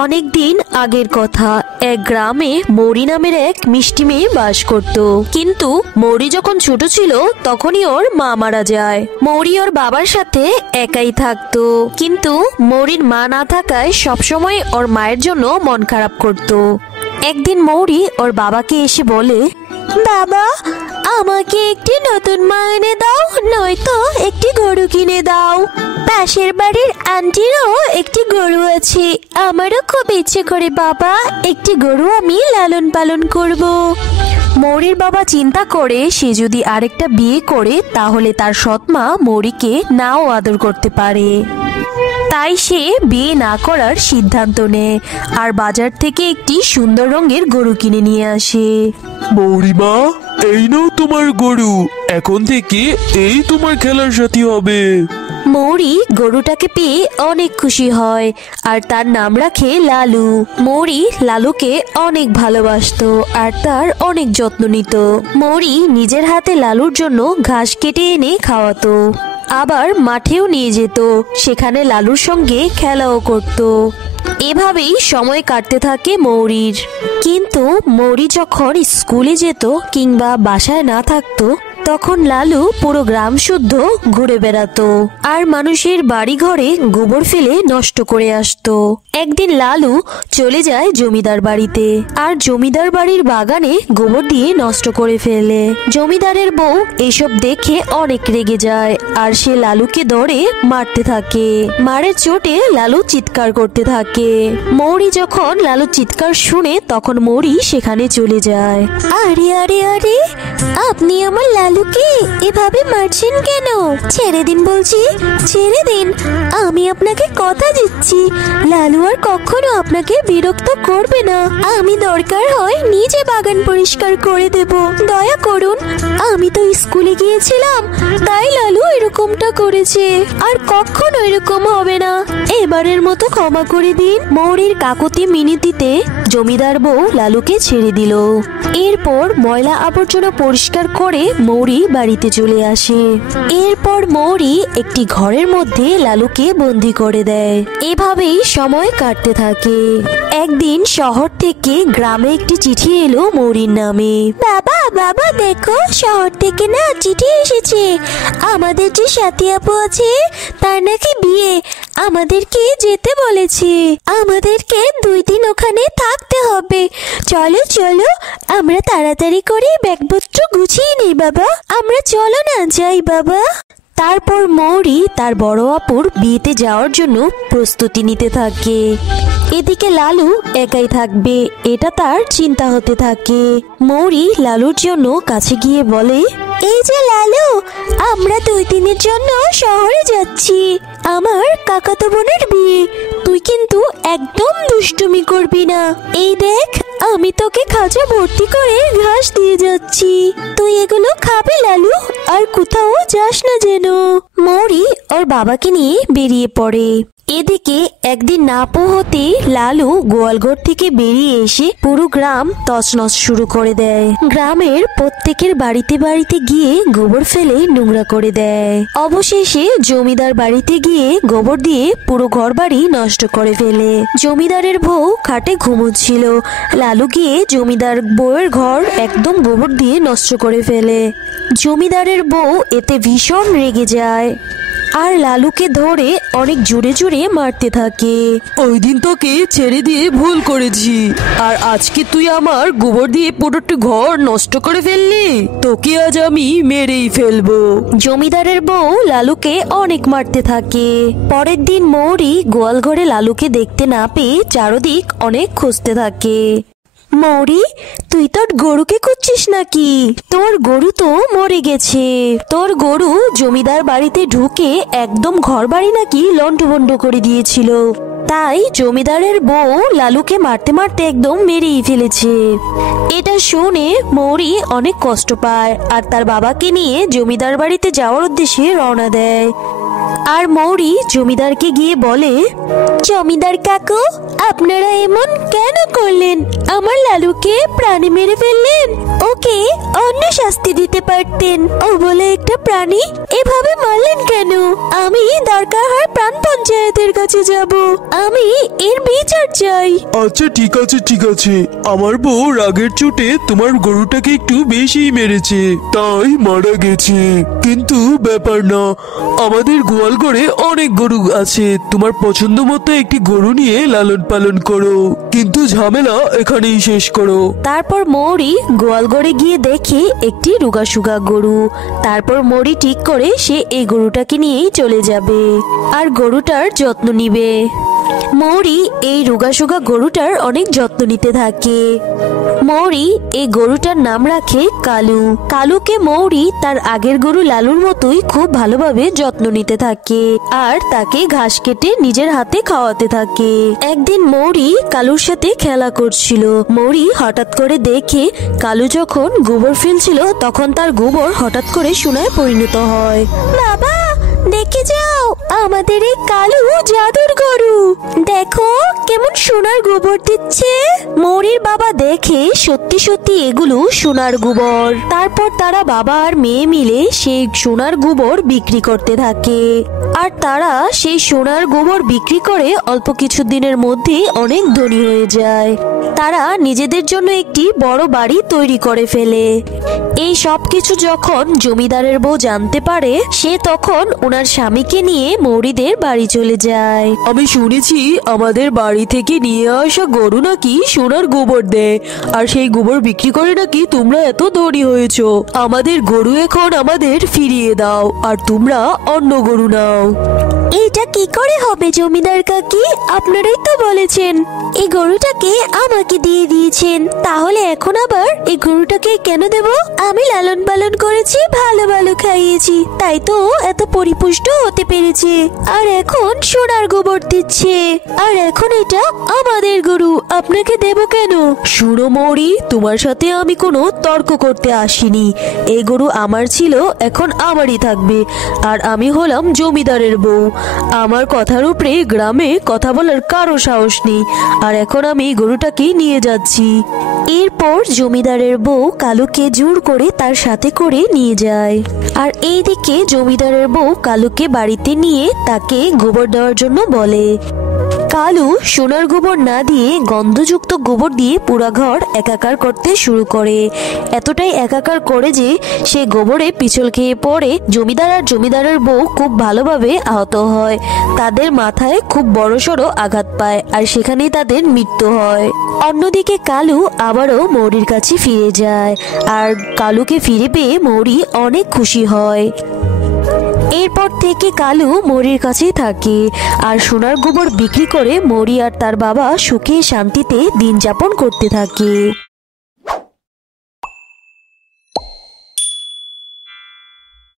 অনেক দিন আগের কথা, এক গ্রামে মৌরি নামের এক মিষ্টি মেয়ে বাস করত। কিন্তু মৌরি যখন ছোট ছিল তখনই ওর মা মারা যায়। মৌরি ওর বাবার সাথে একাই থাকতো, কিন্তু মৌরির মা না থাকায় সবসময় ওর মায়ের জন্য মন খারাপ করত। একদিন মৌরি ওর বাবাকে এসে বলে, বাবা, আমাকে একটি নতুন মা এনে দাও, নয়তো একটি গরু কিনে দাও। পাশের বাড়ির আন্টিরও একটি গরু আছে, আমারও খুব ইচ্ছে করে বাবা, একটি গরু আমি লালন পালন করব। মৌরির বাবা চিন্তা করে সে যদি আরেকটা বিয়ে করে তাহলে তার সৎমা মৌরিকে নাও আদর করতে পারে। তাই সে বিয়ে না করার সিদ্ধান্ত নেয় আর বাজার থেকে একটি সুন্দর রঙের গরু কিনে নিয়ে আসে। মৌরিমা, এই নাও তোমার গরু, এখন থেকে এই তোমার খেলার সাথী হবে। মৌরি গরুটাকে পেয়ে অনেক খুশি হয় আর তার নাম রাখে লালু। মৌরি লালুকে অনেক ভালোবাসতো আর তার অনেক যত্ন নিত। মৌরি নিজের হাতে লালুর জন্য ঘাস কেটে এনে খাওয়াতো, আবার মাঠেও নিয়ে যেত, সেখানে লালুর সঙ্গে খেলাও করত। এভাবেই সময় কাটতে থাকে মৌরির। কিন্তু মৌরি যখন স্কুলে যেত কিংবা বাসায় না থাকতো তখন লালু পুরো গ্রাম শুদ্ধ ঘুরে বেড়াতো আর মানুষের বাড়ি ঘরে গোবর ফেলে নষ্ট করে আসতো। একদিন লালু চলে যায় জমিদার বাড়িতে আর জমিদার বাড়ির বাগানে গোবর দিয়ে নষ্ট করে ফেলে। জমিদারের বউ এসব দেখে অনেক রেগে যায় আর সে লালুকে ধরে মারতে থাকে। মারের চোটে লালু চিৎকার করতে থাকে। মৌরি যখন লালু চিৎকার শুনে তখন মৌরি সেখানে চলে যায়। আরে আরে আরে, আপনি আমার লালুকে এভাবে মারছেন কেন? ছেড়ে দিন বলছি, ছেড়ে দিন। আমি আপনাকে কথা দিচ্ছি লালু আর কখনো আপনাকে বিরক্ত করবে না। আমি দরকার হয় নিজে বাগান পরিষ্কার করে দেব, দয়া করুন। আমি তো স্কুলে গিয়েছিলাম তাই লালু এরকমটা করেছে, আর কখনো এরকম হবে না। এবারের মতো ক্ষমা করে দিন। মৌরির কাকুতি মিনতিতে জমিদার বউ লালুকে ছেড়ে দিল। এরপর ময়লা আবর্জনা পরিষ্কার করে মৌরি বাড়িতে চলে আসে। এরপর মৌরি একটি ঘরের মধ্যে লালুকে বন্দি করে দেয়। এভাবেই সময় কাটতে থাকে। একদিন শহর থেকে গ্রামে একটি চিঠি এলো মৌরির নামে। বাবা বাবা, দেখো, শহর থেকে না চিঠি এসেছে। আমাদের যে সাথী আপু আছে তার নাকি বিয়ে, আমাদেরকে যেতে বলেছে। আমাদেরকে 2 দিন ওখানে থাকতে হবে। চলো চলো, আমরা তাড়াতাড়ি করে ব্যাগপত্র গুছিয়ে নিই বাবা। আমরা চলো না যাই বাবা। তারপর মৌরি তার বড় আপুর বিয়েতে যাওয়ার জন্য প্রস্তুতি নিতে থাকে। এদিকে লালু একাই থাকবে এটা তার চিন্তা হতে থাকে। মৌরি লালুর জন্য কাছে গিয়ে বলে, এই যে লালু, আমরা 2 দিনের জন্য শহরে যাচ্ছি। আমার কাকাতো বোনের বিয়ে, তুই কিন্তু একদম দুষ্টুমি করবি না। এই দেখ, আমি তোকে খাঁচা ভর্তি করে ঘাস দিয়ে যাচ্ছি, তুই এগুলো খাবি লালু, আর কোথাও যাস না যেন। মৌরি ওর বাবাকে নিয়ে বেরিয়ে পড়ে। এদিকে একদিন না পোহাতে লালু গোয়ালঘর থেকে বেরিয়ে এসে পুরো গ্রাম তছনছ শুরু করে দেয়। গ্রামের প্রত্যেকের বাড়িতে বাড়িতে গিয়ে গোবর ফেলে নোংরা করে দেয়। অবশেষে জমিদার বাড়িতে গিয়ে গোবর দিয়ে পুরো ঘর বাড়ি নষ্ট করে ফেলে। জমিদারের বউ খাটে ঘুমোচ্ছিল। লালু গিয়ে জমিদার বউয়ের ঘর একদম গোবর দিয়ে নষ্ট করে ফেলে। জমিদারের বউ এতে ভীষণ রেগে যায় আর লালুকে ধরে অনেক জোরে জোরে মারতে থাকে। ওই দিন তোকে ছেড়ে দিয়ে ভুল করেছি, আর আজকে তুই আমার গোবর দিয়ে পুরোটা ঘর নষ্ট করে ফেললি, তোকে আজ আমি মেরেই ফেলবো। জমিদারের বউ লালুকে অনেক মারতে থাকে। পরের দিন মৌরি গোয়াল ঘরে লালুকে দেখতে না পেয়ে চারদিক অনেক খুঁজতে থাকে। মৌরি, তুই তোর গরুকে খুঁজছিস নাকি? তোর গরু তো মরে গেছে। তোর গরু জমিদার বাড়িতে ঢুকে একদম ঘর বাড়ি নাকি লন্ডভন্ড করে দিয়েছিল, তাই জমিদারের বউ লালুকে মারতে মারতে একদম মেরেই ফেলেছে। এটা শুনে মৌরি অনেক কষ্ট পায় আর তার বাবাকে নিয়ে জমিদার বাড়িতে যাওয়ার উদ্দেশ্যে রওনা দেয়। আর মৌরি জমিদারকে গিয়ে বলে, জমিদার কাকু, আপনারা এমন কেন করলেন? আমার লালুকে প্রাণী মেরে ফেললেন। ওকে অন্য শাস্তি দিতে পারতেন। ও বলে একটা প্রাণী, এভাবে মারলেন কেন? আমি দরকার হয় প্রাণ পঞ্চায়েতের কাছে যাব। আমি এর বিচার চাই। আচ্ছা ঠিক আছে ঠিক আছে, আমার বউ রাগের চোটে তোমার গরুটাকে একটু বেশি মেরেছে, তাই মারা গেছে। কিন্তু ব্যাপার না, আমাদের গোয়াল ঘরে অনেক গরু আছে, তোমার পছন্দ মতো একটি গরু নিয়ে লালন পালন করো, কিন্তু ঝামেলা এখানেই শেষ করো। তারপর মৌরি গোয়ালঘরে গিয়ে দেখে একটি রুগাসুগা গরু। তারপর মৌরি ঠিক করে সে এই গরুটাকে নিয়েই চলে যাবে আর গরুটার যত্ন নিবে। মৌরি এই রুগাসুগা গরুটার অনেক যত্ন নিতে থাকে। মৌরি এই গরুটার নাম রাখে কালু। কালুকে মৌরি তার আগের গরু লালুর মতোই খুব ভালোভাবে যত্ন নিতে থাকে আর তাকে ঘাস কেটে নিজের হাতে খাওয়াতে থাকে। একদিন মৌরি কালুর সাথে খেলা করছিল। মৌরি হঠাৎ করে দেখে কালু যখন গোবর ফেলছিল তখন তার গোবর হঠাৎ করে সোনায় পরিণত হয়। বাবা দেখে যাও, আমাদের এই কালু জাদুর গরু, দেখো কেমন সোনার গোবর দিচ্ছে। মৌরির বাবা দেখে সত্যি সত্যি এগুলো সোনার গোবর। তারপর তারা বাবা আর মেয়ে মিলে সেই সোনার গোবর বিক্রি করতে থাকে আর তারা সেই সোনার গোবর বিক্রি করে অল্প কিছু দিনের মধ্যে অনেক ধনী হয়ে যায়। তারা নিজেদের জন্য একটি বড় বাড়ি তৈরি করে ফেলে। এই সব কিছু যখন জমিদারের বউ জানতে পারে, সে তখন ওনার স্বামীকে নিয়ে মৌরিদের বাড়ি চলে যায়। আমি শুনেছি আমাদের বাড়ি থেকে নিয়ে আসা গরু নাকি সোনার গোবর দেয়, আর সেই গোবর বিক্রি করে নাকি তোমরা এত ধনী হয়েছো। আমাদের গরু এখন আমাদের ফিরিয়ে দাও আর তোমরা অন্য গরু নাও। এটা কি করে হবে জমিদার কাকি? আপনারাই তো বলেছেন এই গরুটাকে আমাকে দিয়ে দিয়েছেন, তাহলে এখন আবার এই গরুটাকে কেন দেব? আমি লালন পালন করেছি, ভালো ভালো খাইয়েছি, তাই তো এত পরিপুষ্ট হতে পেরেছে। আর এখন সোনার গোবর দিচ্ছে, আর এখন এটা আমাদের গরু, আপনাকে দেব কেন? শুনো মৌরি, তোমার সাথে আমি কোনো তর্ক করতে আসিনি। এই গরু আমার ছিল, এখন আমারই থাকবে। আর আমি হলাম জমিদারের বউ, আমার কথার উপরে গ্রামে কথা বলার কারো সাহস নেই। আর এখন আমি গরুটাকে নিয়ে যাচ্ছি। এরপর জমিদারের বউ কালুকে জোর করে তার সাথে করে নিয়ে যায়। আর এইদিকে জমিদারের বউ কালুকে বাড়িতে নিয়ে তাকে গোবর দেওয়ার জন্য বলে। কালু সোনার গোবর না দিয়ে গন্ধযুক্ত গোবর দিয়ে পুরা ঘর একাকার করতে শুরু করে। এতটাই একাকার করে যে সে গোবরে পিছল খেয়ে পড়ে। জমিদার আর জমিদারের বউ খুব ভালোভাবে আহত হয়, তাদের মাথায় খুব বড়সড় আঘাত পায় আর সেখানেই তাদের মৃত্যু হয়। অন্যদিকে কালু আবারও মৌরির কাছে ফিরে যায় আর কালুকে ফিরে পেয়ে মৌরি অনেক খুশি হয়। এরপর থেকে কালু মৌরির কাছেই থাকে আর সোনার গোবর বিক্রি করে মৌরি আর তার বাবা সুখে শান্তিতে দিন যাপন করতে থাকে।